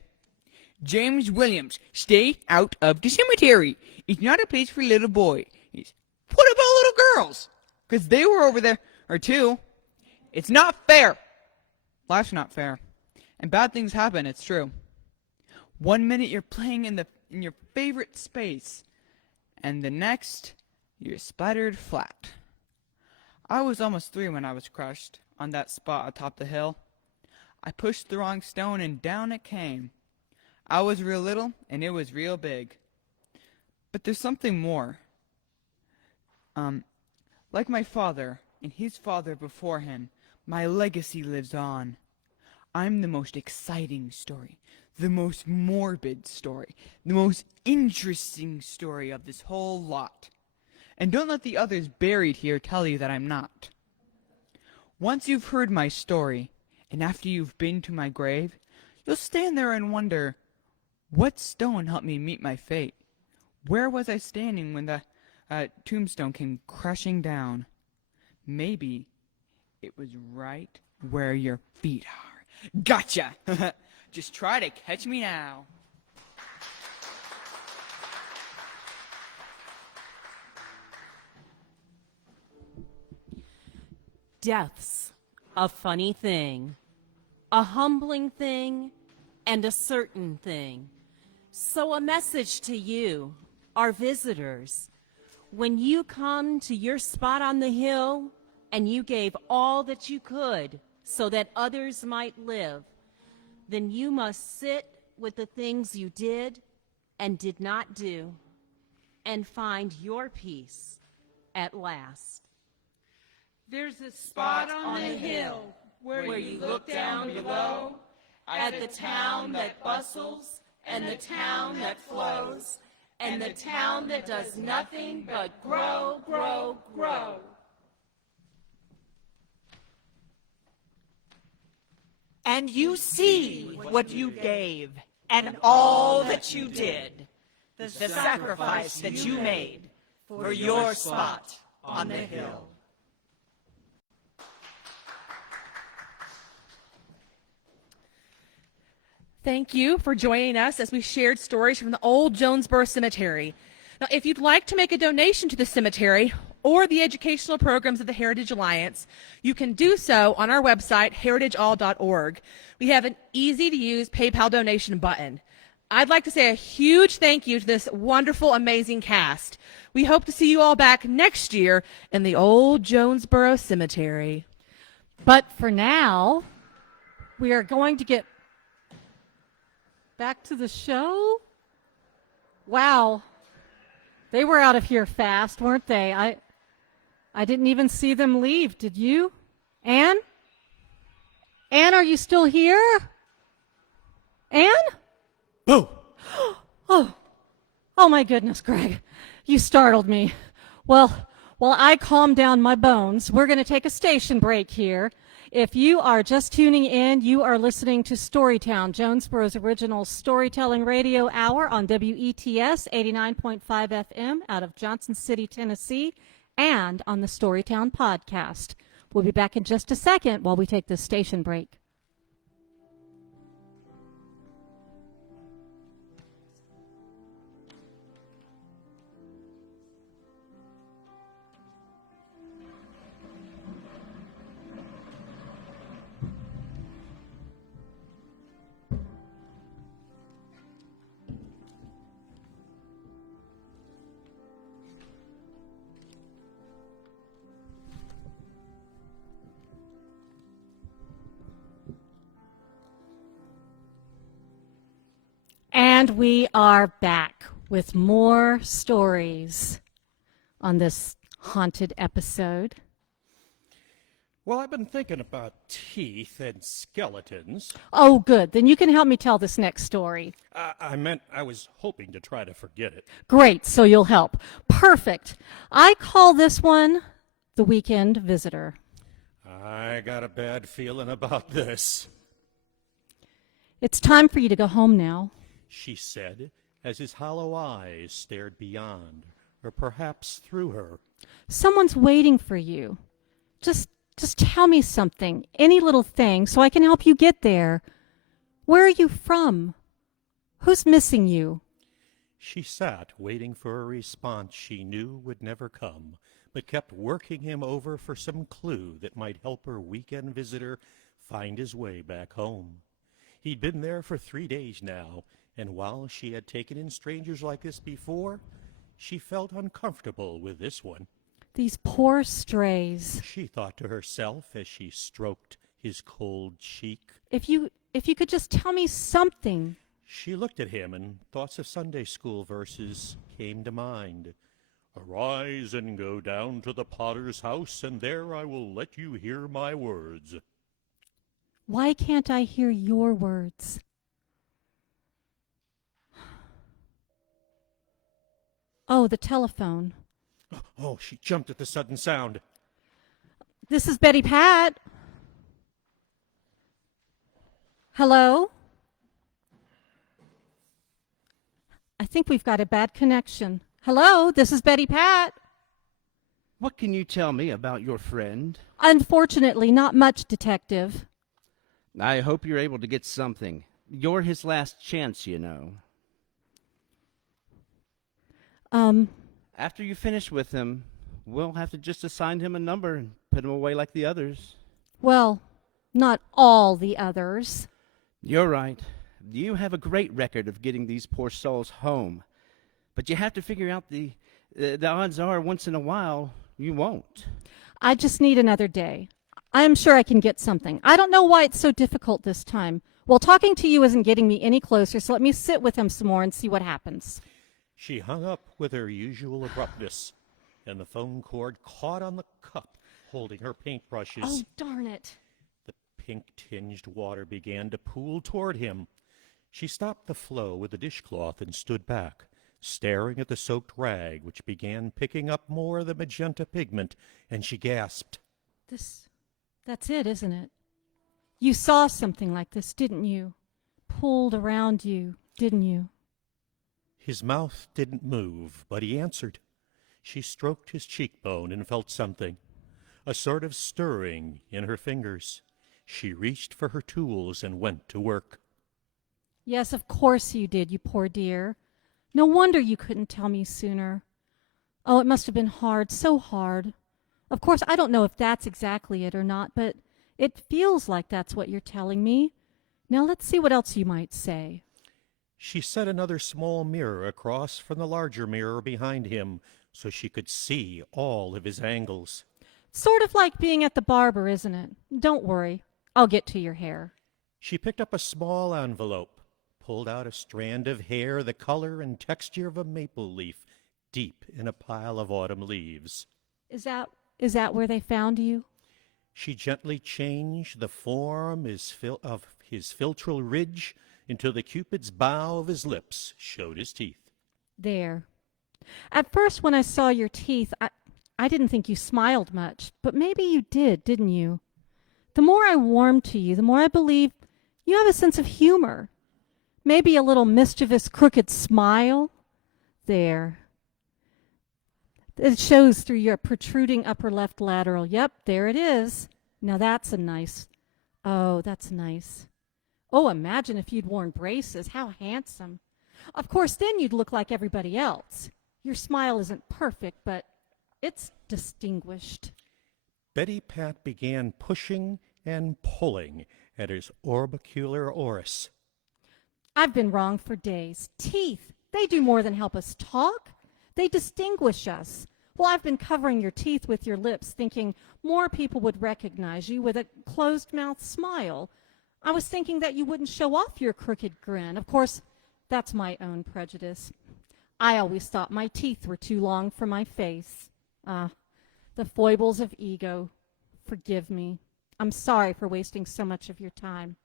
James Williams, stay out of the cemetery. It's not a place for little boy. What about little girls? Because they were over there, or two. It's not fair. Life's not fair. And bad things happen, it's true. 1 minute you're playing in your favorite space, and the next, you're splattered flat. I was almost 3 when I was crushed on that spot atop the hill. I pushed the wrong stone and down it came. I was real little and it was real big. But there's something more. Like my father and his father before him, my legacy lives on. I'm the most exciting story, the most morbid story, the most interesting story of this whole lot. And don't let the others buried here tell you that I'm not. Once you've heard my story, and after you've been to my grave, you'll stand there and wonder, what stone helped me meet my fate? Where was I standing when the tombstone came crashing down? Maybe it was right where your feet are. Gotcha! Just try to catch me now. Death's a funny thing, a humbling thing, and a certain thing. So a message to you, our visitors. When you come to your spot on the hill and you gave all that you could so that others might live, then you must sit with the things you did and did not do and find your peace at last. There's a spot on the hill where you look down below at the town that bustles and the town that flows and the town that does nothing but grow, grow, grow. And you see what you gave and all that you did, the sacrifice that you made for your spot on the hill. Thank you for joining us as we shared stories from the old Jonesborough Cemetery. Now, if you'd like to make a donation to the cemetery or the educational programs of the Heritage Alliance, you can do so on our website, heritageall.org. We have an easy-to-use PayPal donation button. I'd like to say a huge thank you to this wonderful, amazing cast. We hope to see you all back next year in the old Jonesborough Cemetery. But for now, we are going to get back to the show. Wow. They were out of here fast, weren't they? I didn't even see them leave. Did you? Anne? Anne, are you still here? Anne? Boo! Oh my goodness, Greg. You startled me. Well, while I calm down my bones, we're going to take a station break here. If you are just tuning in, you are listening to Storytown, Jonesborough's original storytelling radio hour on WETS 89.5 FM out of Johnson City, Tennessee, and on the Storytown podcast. We'll be back in just a second while we take this station break. And we are back with more stories on this haunted episode. Well, I've been thinking about teeth and skeletons. Oh, good. Then you can help me tell this next story. I was hoping to try to forget it. Great, so you'll help. Perfect. I call this one The Weekend Visitor. I got a bad feeling about this, It's time for you to go home now. she said, as his hollow eyes stared beyond, or perhaps through her. Someone's waiting for you. Just tell me something, any little thing, so I can help you get there. Where are you from? Who's missing you? She sat, waiting for a response she knew would never come, but kept working him over for some clue that might help her weekend visitor find his way back home. He'd been there for 3 days now, and while she had taken in strangers like this before, She felt uncomfortable with this one. These poor strays. She thought to herself as she stroked his cold cheek. If you could just tell me something. She looked at him, and thoughts of Sunday school verses came to mind. Arise and go down to the potter's house, and there I will let you hear my words. Why can't I hear your words? Oh, the telephone. Oh, she jumped at the sudden sound. This is Betty Pat. Hello? I think we've got a bad connection. Hello, this is Betty Pat. What can you tell me about your friend? Unfortunately, not much, Detective. I hope you're able to get something. You're his last chance, you know. After you finish with him, we'll have to just assign him a number and put him away like the others. Well, not all the others. You're right. You have a great record of getting these poor souls home. But you have to figure out the odds are once in a while you won't. I just need another day. I am sure I can get something. I don't know why it's so difficult this time. Well, talking to you isn't getting me any closer, so let me sit with him some more and see what happens. She hung up with her usual abruptness, and the phone cord caught on the cup holding her paintbrushes. Oh, darn it. The pink-tinged water began to pool toward him. She stopped the flow with the dishcloth and stood back, staring at the soaked rag, which began picking up more of the magenta pigment, and she gasped. That's it, isn't it? You saw something like this, didn't you? Pulled around you, didn't you? His mouth didn't move, but he answered. She stroked his cheekbone and felt something, a sort of stirring in her fingers. She reached for her tools and went to work. Yes, of course you did, you poor dear. No wonder you couldn't tell me sooner. Oh, it must have been hard, so hard. Of course, I don't know if that's exactly it or not, but it feels like that's what you're telling me. Now let's see what else you might say. She set another small mirror across from the larger mirror behind him so she could see all of his angles. Sort of like being at the barber, isn't it? Don't worry. I'll get to your hair. She picked up a small envelope, pulled out a strand of hair the color and texture of a maple leaf deep in a pile of autumn leaves. Is that where they found you? She gently changed the form of his philtral ridge until the cupid's bow of his lips showed his teeth. There. At first, when I saw your teeth, I didn't think you smiled much, but maybe you did, didn't you? The more I warmed to you, the more I believe you have a sense of humor. Maybe a little mischievous, crooked smile. There. It shows through your protruding upper left lateral. Yep, there it is. Now that's nice. Oh, that's nice. Oh, imagine if you'd worn braces. How handsome. Of course, then you'd look like everybody else. Your smile isn't perfect, but it's distinguished. Betty Pat began pushing and pulling at his orbicular oris. I've been wrong for days. Teeth, they do more than help us talk. They distinguish us. Well, I've been covering your teeth with your lips, thinking more people would recognize you with a closed-mouth smile. I was thinking that you wouldn't show off your crooked grin. Of course, that's my own prejudice. I always thought my teeth were too long for my face. The foibles of ego. Forgive me. I'm sorry for wasting so much of your time.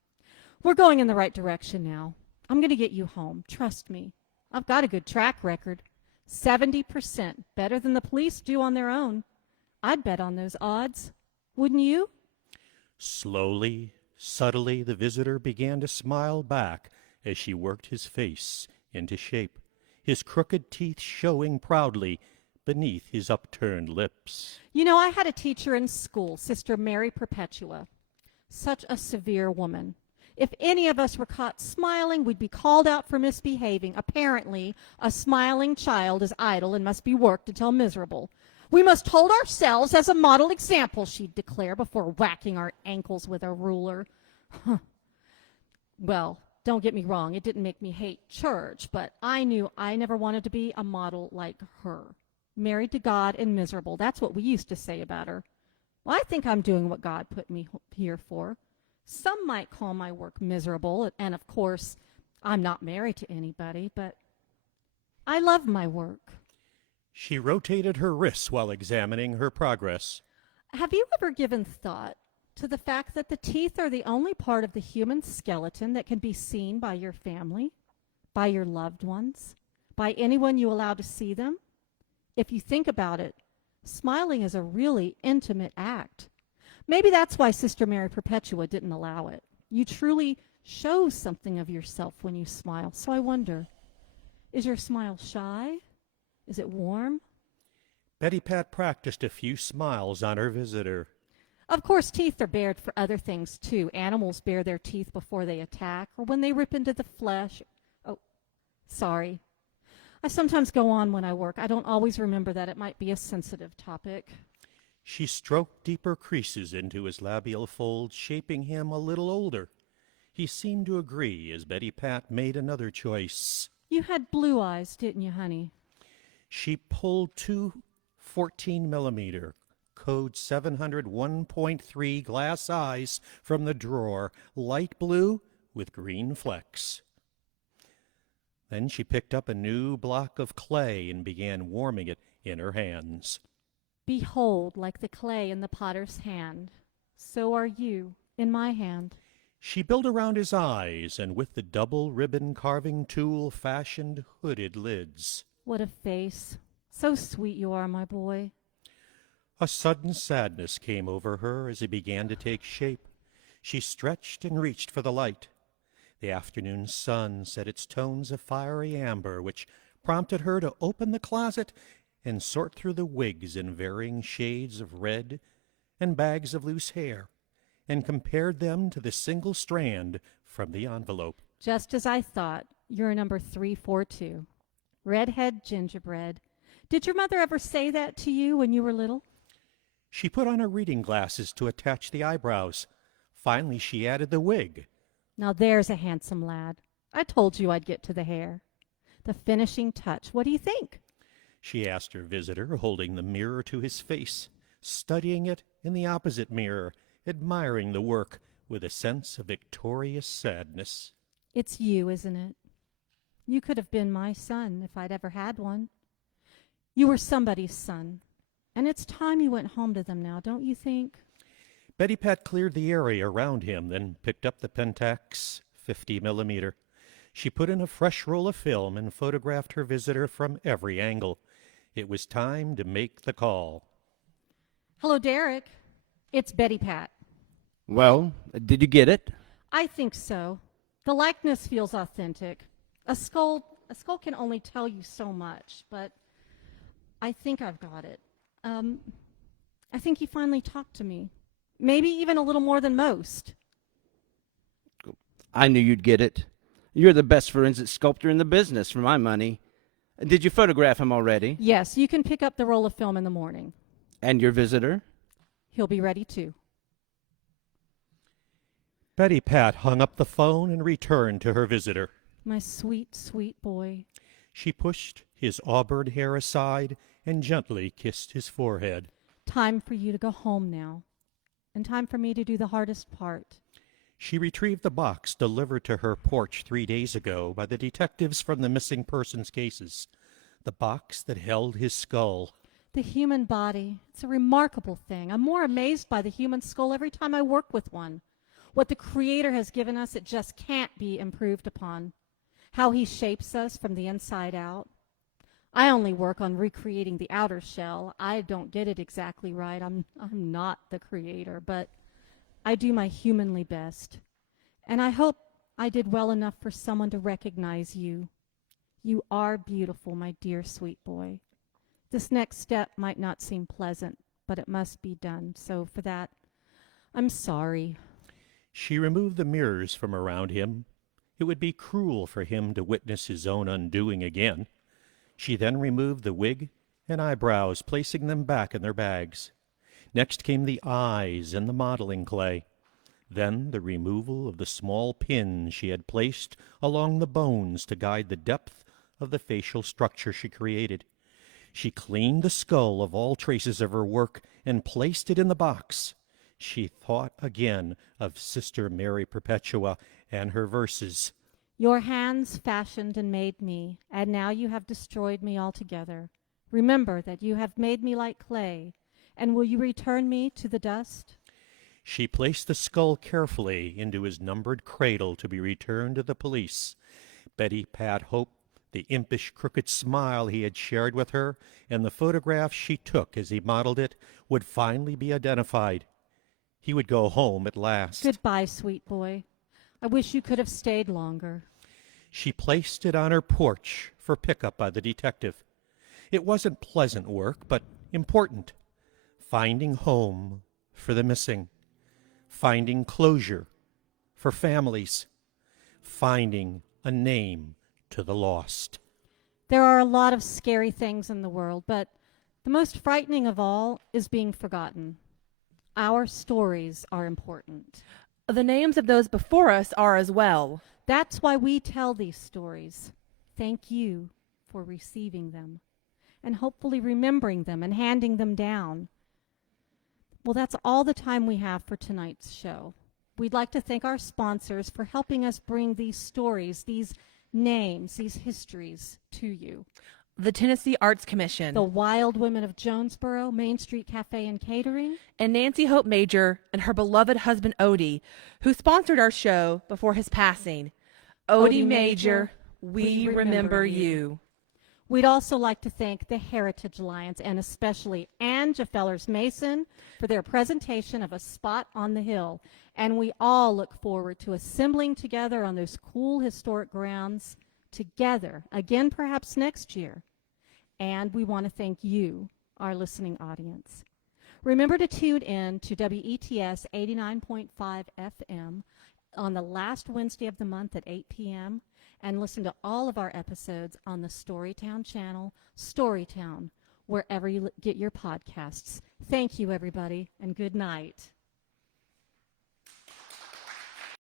We're going in the right direction now. I'm going to get you home. Trust me. I've got a good track record. 70%, better than the police do on their own. I'd bet on those odds. Wouldn't you? Slowly, subtly, the visitor began to smile back as she worked his face into shape, his crooked teeth showing proudly beneath his upturned lips. You know, I had a teacher in school, Sister Mary Perpetua. Such a severe woman. If any of us were caught smiling, we'd be called out for misbehaving. Apparently, a smiling child is idle and must be worked until miserable. We must hold ourselves as a model example, she'd declare before whacking our ankles with a ruler. Well, don't get me wrong, it didn't make me hate church, but I knew I never wanted to be a model like her. Married to God and miserable. That's what we used to say about her. Well, I think I'm doing what God put me here for. Some might call my work miserable, and of course, I'm not married to anybody, but I love my work. She rotated her wrists while examining her progress. Have you ever given thought to the fact that the teeth are the only part of the human skeleton that can be seen by your family, by your loved ones, by anyone you allow to see them? If you think about it, smiling is a really intimate act. Maybe that's why Sister Mary Perpetua didn't allow it. You truly show something of yourself when you smile. So I wonder, is your smile shy? Is it warm? Betty Pat practiced a few smiles on her visitor. Of course, teeth are bared for other things, too. Animals bare their teeth before they attack or when they rip into the flesh. Oh, sorry. I sometimes go on when I work. I don't always remember that it might be a sensitive topic. She stroked deeper creases into his labial folds, shaping him a little older. He seemed to agree as Betty Pat made another choice. You had blue eyes, didn't you, honey? She pulled two 14-millimeter code 701.3 glass eyes from the drawer, light blue with green flecks. Then she picked up a new block of clay and began warming it in her hands. Behold, like the clay in the potter's hand, so are you in my hand. She built around his eyes and with the double ribbon carving tool fashioned hooded lids. What a face. So sweet you are, my boy. A sudden sadness came over her as it began to take shape. She stretched and reached for the light. The afternoon sun set its tones of fiery amber, which prompted her to open the closet and sort through the wigs in varying shades of red and bags of loose hair, and compared them to the single strand from the envelope. Just as I thought, you're number 342. Redhead gingerbread. Did your mother ever say that to you when you were little? She put on her reading glasses to attach the eyebrows. Finally, she added the wig. Now there's a handsome lad. I told you I'd get to the hair. The finishing touch. What do you think? She asked her visitor, holding the mirror to his face, studying it in the opposite mirror, admiring the work with a sense of victorious sadness. It's you, isn't it? You could have been my son if I'd ever had one. You were somebody's son, and it's time you went home to them now, don't you think? Betty Pat cleared the area around him, then picked up the Pentax 50-millimeter. She put in a fresh roll of film and photographed her visitor from every angle. It was time to make the call. Hello, Derek. It's Betty Pat. Well, did you get it? I think so. The likeness feels authentic. A skull can only tell you so much, but I think I've got it. I think he finally talked to me. Maybe even a little more than most. I knew you'd get it. You're the best forensic sculptor in the business, for my money. Did you photograph him already? Yes, you can pick up the roll of film in the morning. And your visitor? He'll be ready too. Betty Pat hung up the phone and returned to her visitor. My sweet, sweet boy. She pushed his auburn hair aside and gently kissed his forehead. Time for you to go home now, and time for me to do the hardest part. She retrieved the box delivered to her porch 3 days ago by the detectives from the missing persons cases. The box that held his skull. The human body. It's a remarkable thing. I'm more amazed by the human skull every time I work with one. What the Creator has given us, it just can't be improved upon. How he shapes us from the inside out. I only work on recreating the outer shell. I don't get it exactly right. I'm not the Creator, but I do my humanly best. And I hope I did well enough for someone to recognize you. You are beautiful, my dear sweet boy. This next step might not seem pleasant, but it must be done. So for that, I'm sorry. She removed the mirrors from around him. It would be cruel for him to witness his own undoing again. She then removed the wig and eyebrows, placing them back in their bags. Next came the eyes and the modeling clay. Then the removal of the small pin she had placed along the bones to guide the depth of the facial structure she created. She cleaned the skull of all traces of her work and placed it in the box. She thought again of Sister Mary Perpetua and her verses. Your hands fashioned and made me, and now you have destroyed me altogether. Remember that you have made me like clay, and will you return me to the dust? She placed the skull carefully into his numbered cradle to be returned to the police. Betty Pat hoped the impish, crooked smile he had shared with her and the photograph she took as he modeled it would finally be identified. He would go home at last. Goodbye, sweet boy. I wish you could have stayed longer. She placed it on her porch for pickup by the detective. It wasn't pleasant work, but important. Finding home for the missing. Finding closure for families. Finding a name to the lost. There are a lot of scary things in the world, but the most frightening of all is being forgotten. Our stories are important. The names of those before us are as well. That's why we tell these stories. Thank you for receiving them and hopefully remembering them and handing them down. Well, that's all the time we have for tonight's show. We'd like to thank our sponsors for helping us bring these stories, these names, these histories to you. The Tennessee Arts Commission, The Wild Women of Jonesborough, Main Street Cafe and Catering, and Nancy Hope Major and her beloved husband Odie, who sponsored our show before his passing. Odie Major, we remember you. We'd also like to thank the Heritage Alliance and especially Ann Jeffellers Mason for their presentation of A Spot on the Hill. And we all look forward to assembling together on those cool historic grounds together, again perhaps next year. And we want to thank you, our listening audience. Remember to tune in to WETS 89.5 FM on the last Wednesday of the month at 8 p.m. and listen to all of our episodes on the StoryTown channel, StoryTown, wherever you get your podcasts. Thank you, everybody, and good night.